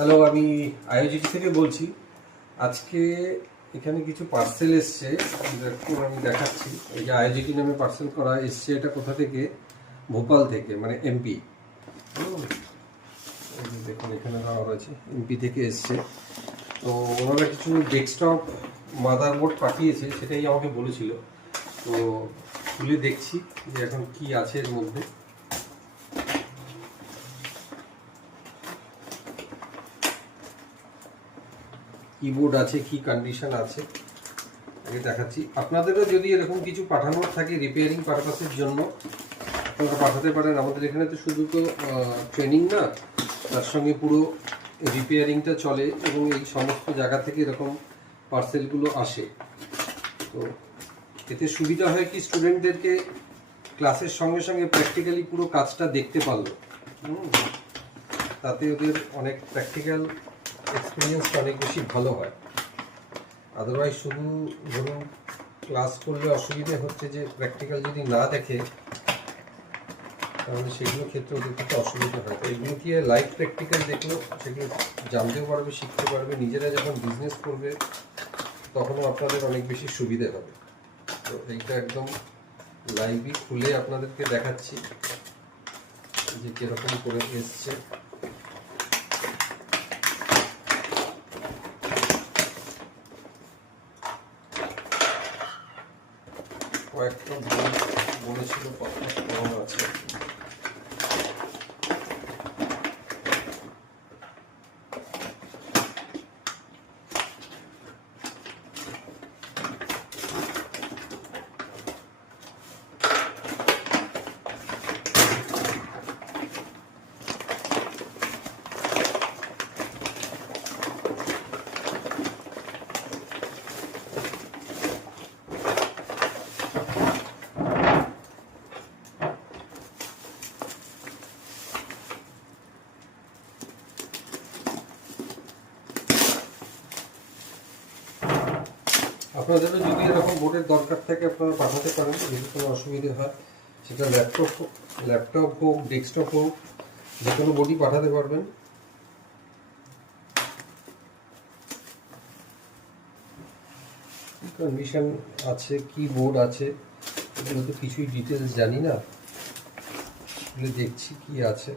Hello, আমি আইওজিটি থেকে বলছি। আজকে এখানে কিছু পার্সেল এসছে, একটু আমি দেখাচ্ছি। এই যে আইওজিটি নামে পার্সেল করা এসছে, এটা কোথা থেকে? ভোপাল থেকে, মানে এমপি। দেখুন এখানে দেওয়া রয়েছে, এমপি থেকে এসছে। তো ওনারা কিছু ডেস্কটপ মাদারবোর্ড পাঠিয়েছে, সেটাই আমাকে বলেছিল। তো খুলে দেখছি যে এখন কি আছে এর মধ্যে। কিবোর্ড আছে, কি কন্ডিশন আছে আগে দেখাচ্ছি। আপনাদেরও যদি এরকম কিছু পাঠানোর থাকে রিপেয়ারিং পারপাসের জন্য, আপনারা পাঠাতে পারেন। আমাদের এখানে তো শুধু তো ট্রেনিং না, তার সঙ্গে পুরো রিপেয়ারিংটা চলে এবং এই সমস্ত জায়গা থেকে এরকম পার্সেলগুলো আসে। তো এতে সুবিধা হয় কি, স্টুডেন্টদেরকে ক্লাসের সঙ্গে সঙ্গে প্র্যাকটিক্যালি পুরো কাজটা দেখতে পারলো। তাতে ওদের অনেক প্র্যাকটিক্যাল এক্সপিরিয়েন্সটা অনেক বেশি ভালো হয়। আদারওয়াইজ শুধু ধরুন ক্লাস করলে অসুবিধে হচ্ছে যে প্র্যাকটিক্যাল যদি না দেখে, তাহলে সেগুলো ক্ষেত্রে ওদের থেকে অসুবিধা হয়। তো এগুলো কি লাইভ প্র্যাকটিক্যাল দেখলো, সেগুলো জানতেও পারবে, শিখতে পারবে। নিজেরা যখন বিজনেস করবে তখনও আপনাদের অনেক বেশি সুবিধে হবে। তো এইটা একদম লাইভই খুলে আপনাদেরকে দেখাচ্ছি যে কীরকম করে এসছে। কয়েকটা বলেছিল কথা কেমন আছে। আপনাদেরও যদি এরকম বোর্ডের দরকার থাকে আপনারা পাঠাতে পারেন, যদি কোনো অসুবিধে হয়। সেটা ল্যাপটপ হোক, ডেস্কটপ হোক, যে কোনো বোর্ডই পাঠাতে পারবেন। কন্ডিশন আছে, কি বোর্ড আছে, এগুলো তো কিছুই ডিটেলস জানি না, দেখছি কি আছে।